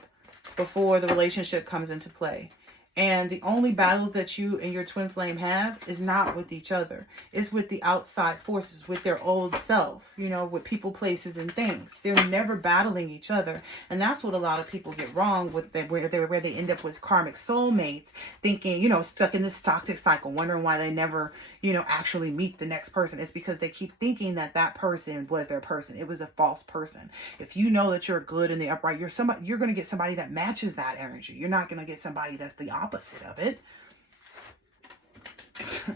before the relationship comes into play. And the only battles that you and your twin flame have is not with each other. It's with the outside forces, with their old self, with people, places, and things. They're never battling each other. And that's what a lot of people get wrong with where they end up with karmic soulmates, thinking, stuck in this toxic cycle, wondering why they never, actually meet the next person. It's because they keep thinking that that person was their person. It was a false person. If you know that you're good and the upright, you're going to get somebody that matches that energy. You're not going to get somebody that's the opposite of it.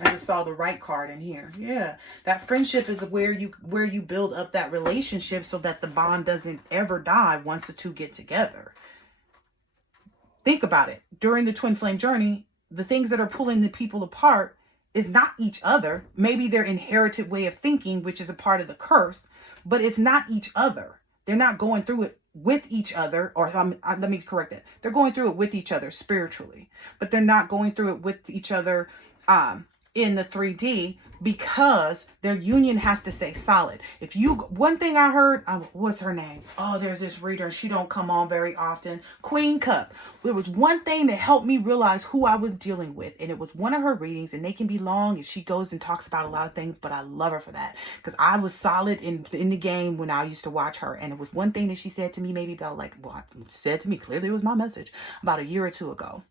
I just saw the right card in here. Yeah, that friendship is where you build up that relationship so that the bond doesn't ever die once the two get together. Think about it. During the twin flame journey, the things that are pulling the people apart is not each other. Maybe their inherited way of thinking, which is a part of the curse, but it's not each other. They're not going through it with each other, or let me correct that. They're going through it with each other spiritually, but they're not going through it with each other in the 3D because their union has to stay solid. If you, one thing I heard, what's her name? Oh, there's this reader. She don't come on very often. Queen Cup. There was one thing that helped me realize who I was dealing with. And it was one of her readings, and they can be long and she goes and talks about a lot of things, but I love her for that. Because I was solid in the game when I used to watch her. And it was one thing that she said to me, maybe about like, well, said to me, clearly it was my message, about a year or two ago.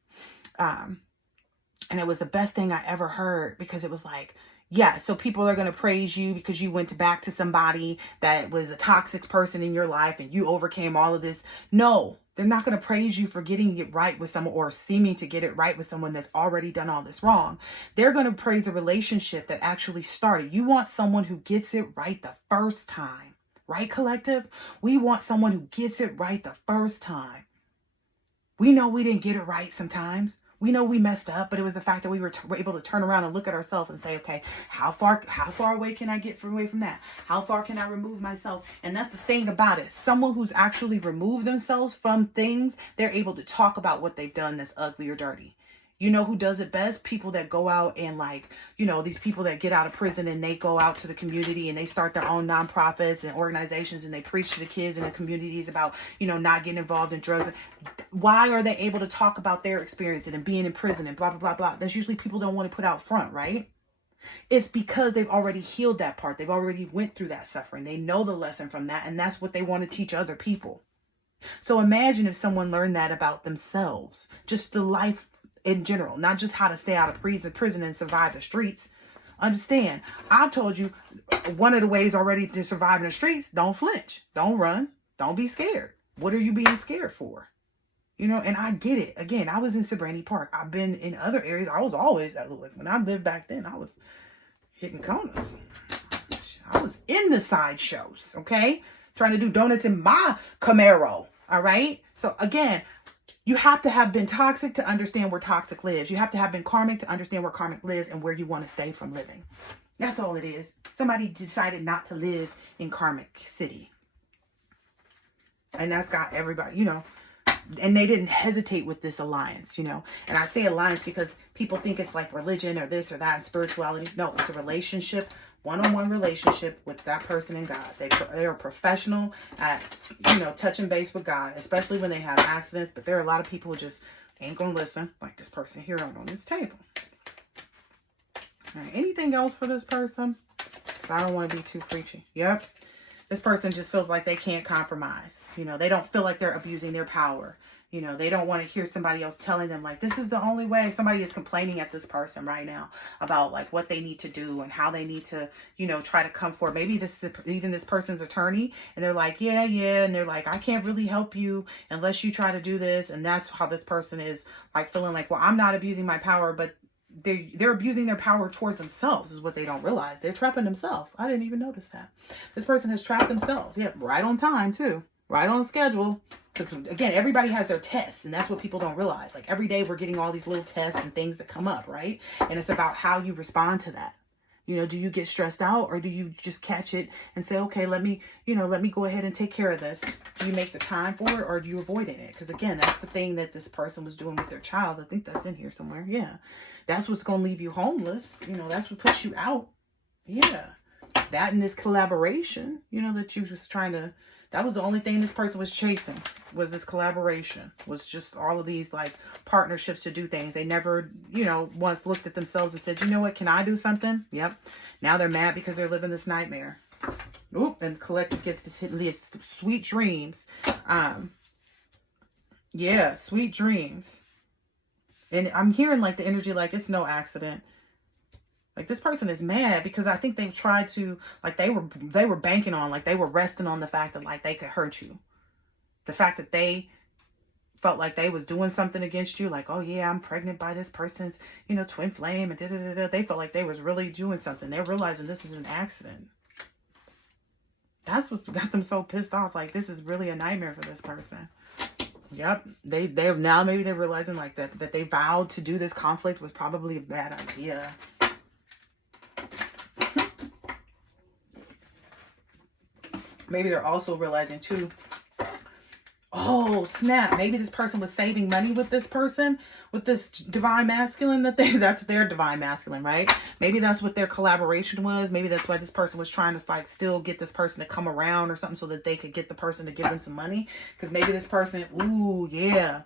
And it was the best thing I ever heard, because it was like, yeah, so people are going to praise you because you went back to somebody that was a toxic person in your life and you overcame all of this. No, they're not going to praise you for getting it right with someone, or seeming to get it right with someone that's already done all this wrong. They're going to praise a relationship that actually started. You want someone who gets it right the first time, right, collective? We want someone who gets it right the first time. We know we didn't get it right sometimes. We know we messed up, but it was the fact that we were able to turn around and look at ourselves and say, okay, how far away can I get away from that? How far can I remove myself? And that's the thing about it. Someone who's actually removed themselves from things, they're able to talk about what they've done that's ugly or dirty. You know who does it best? People that go out and, like, you know, these people that get out of prison and they go out to the community and they start their own nonprofits and organizations and they preach to the kids in the communities about, you know, not getting involved in drugs. Why are they able to talk about their experience and being in prison and blah, blah, blah, blah? That's usually people don't want to put out front, right? It's because they've already healed that part. They've already went through that suffering. They know the lesson from that, and that's what they want to teach other people. So imagine if someone learned that about themselves, just the life in general, not just how to stay out of prison and survive the streets. Understand, I've told you one of the ways already to survive in the streets: don't flinch, don't run, don't be scared. What are you being scared for? You know, and I get it. Again, I was in Sabrani Park. I've been in other areas. I was always, when I lived back then, I was hitting corners. I was in the sideshows, okay? Trying to do donuts in my Camaro, all right? So again, you have to have been toxic to understand where toxic lives. You have to have been karmic to understand where karmic lives and where you want to stay from living. That's all it is. Somebody decided not to live in karmic city. And that's got everybody, you know, and they didn't hesitate with this alliance, you know. And I say alliance because people think it's like religion or this or that and spirituality. No, it's a relationship, one-on-one relationship with that person and God. They are professional at, you know, touching base with God, especially when they have accidents. But there are a lot of people who just ain't gonna listen, like this person here on this table. All right, anything else for this person? I don't want to be too preachy. Yep. This person just feels like they can't compromise. You know, they don't feel like they're abusing their power. You know, they don't want to hear somebody else telling them, like, this is the only way. Somebody is complaining at this person right now about, like, what they need to do and how they need to, you know, try to come forward. Maybe this is even this person's attorney, and they're like, yeah. And they're like, I can't really help you unless you try to do this. And that's how this person is, like, feeling like, well, I'm not abusing my power, but they're abusing their power towards themselves is what they don't realize. They're trapping themselves. I didn't even notice that. This person has trapped themselves. Yeah, right on time, too. Right on schedule. Because, again, everybody has their tests, and that's what people don't realize. Like, every day we're getting all these little tests and things that come up, right? And it's about how you respond to that. You know, do you get stressed out, or do you just catch it and say, okay, let me go ahead and take care of this? Do you make the time for it, or do you avoid it? Because, again, that's the thing that this person was doing with their child. I think that's in here somewhere. Yeah. That's what's going to leave you homeless. You know, that's what puts you out. Yeah. That and this collaboration, you know, that you was trying to, that was the only thing this person was chasing, was this collaboration, was just all of these, like, partnerships to do things. They never, you know, once looked at themselves and said, you know what, can I do something? Yep. Now they're mad because they're living this nightmare. Oop, and the collective gets to hit, live sweet dreams. Yeah, sweet dreams. And I'm hearing, like, the energy, like, it's no accident. Like, this person is mad because I think they've tried to, like, they were banking on, like, they were resting on the fact that, like, they could hurt you. The fact that they felt like they was doing something against you, like, oh yeah, I'm pregnant by this person's, you know, twin flame, and da-da-da-da. They felt like they was really doing something. They're realizing this is an accident. That's what got them so pissed off. Like, this is really a nightmare for this person. Yep. They're now, maybe they're realizing, like, that they vowed to do this conflict was probably a bad idea. Maybe they're also realizing too, Oh, snap. Maybe this person was saving money with this person, with this divine masculine that's their divine masculine, right? Maybe that's what their collaboration was. Maybe that's why this person was trying to like still get this person to come around or something so that they could get the person to give them some money. Because maybe this person, ooh, yeah.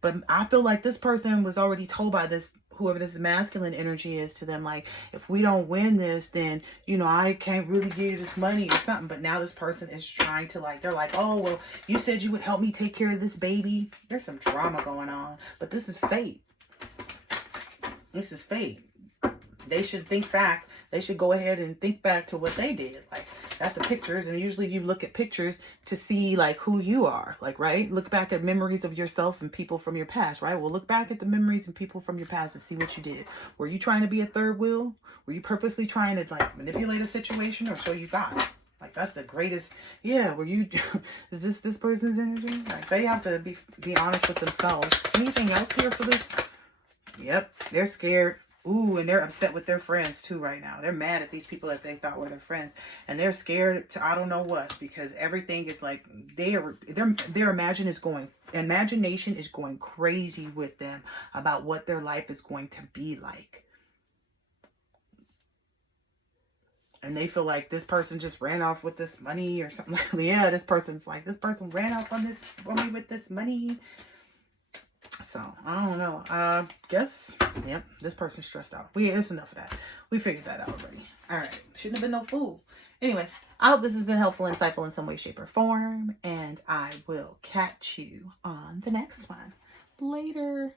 But I feel like this person was already told by this, whoever this masculine energy is to them, like, if we don't win this, then, you know, I can't really give you this money or something. But now this person is trying to, like, they're like, oh, well, you said you would help me take care of this baby. There's some drama going on. But this is fate. This is fate. They should think back. They should go ahead and think back to what they did. Like, that's the pictures. And usually you look at pictures to see like who you are. Like, right? Look back at memories of yourself and people from your past, right? Well, look back at the memories and people from your past and see what you did. Were you trying to be a third wheel? Were you purposely trying to like manipulate a situation or show you got it? Like, that's the greatest. Yeah, were you, is this person's energy? Like, they have to be honest with themselves. Anything else here for this? Yep, they're scared. Ooh, and they're upset with their friends too right now. They're mad at these people that they thought were their friends. And they're scared to I don't know what, because everything is like their imagination is going crazy with them about what their life is going to be like. And they feel like this person just ran off with this money or something. Yeah, this person ran off on me with this money. So, I don't know. Guess, yep, this person's stressed out. It's enough of that. We figured that out already. All right. Shouldn't have been no fool. Anyway, I hope this has been helpful, insightful in some way, shape, or form. And I will catch you on the next one. Later.